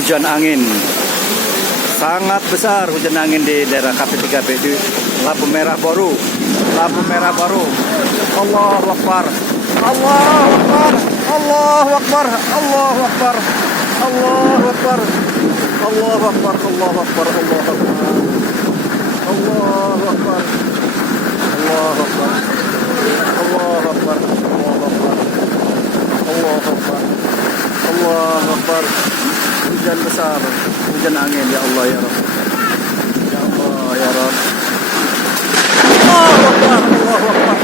hujan angin. Sangat besar hujan angin di daerah KP3B di Lampu Merah Baru. Lampu Merah Baru. Allahu Akbar. Allahu Akbar. Allahu Akbar. Allahu Akbar. Allahu Akbar. Allahu Akbar. Allahu Akbar. Allahu Akbar. Allahu Akbar. Allahu Akbar. Allahu Akbar. Allahu Akbar. Allahu Akbar. Allahu Akbar. Hujan besar, hujan angin, ya Allah ya Rabb. Ya Allah ya Rabb. Allahu Akbar. Allahu Akbar.